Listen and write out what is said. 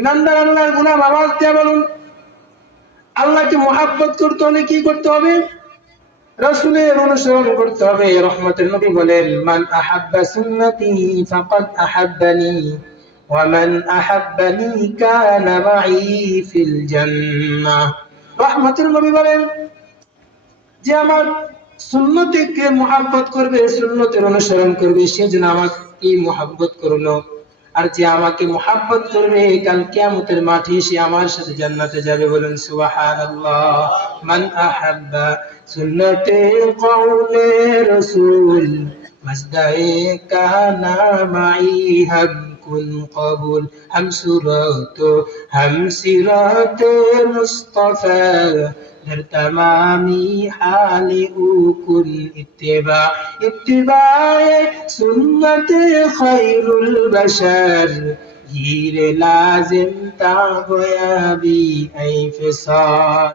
ইমানদার আল্লাহর গোলাম আওয়াজ দিয়ে বলুন, আল্লাহকে মুহাব্বত করতে হলে কি করতে হবে? রাসূলের অনুসরণ করতে হবে। রহমতের নবী বলেন, মান আহাব্বা সুন্নতি ফাকাদ আহাব্বানি ওয়া মান আহাব্বানি কানা মাই ফিল জান্নাহ। রহমতের নবী বলেন, যে আমার সুন্নতকে মুহাব্বত করবে, সুন্নতের অনুসরণ করবে, সে যেন আমাকে মুহাব্বত করলো। আর যে আমাকে মুহাব্বত করবে, কাল কিয়ামতের মাঠে সে আমার সাথে জান্নাতে যাবে। বলেন সুবহানাল্লাহ। মান আহাব্বা সুন্নতে কওলে রাসূল মাজদায়ে কানা মাই হাম কুন কবুল হাম সুরাতো হাম সিরাতে মুস্তাফা در تمامی حال او کن اتباع سنت خیر البشر گیر لازم تا گویا بھی ای فسار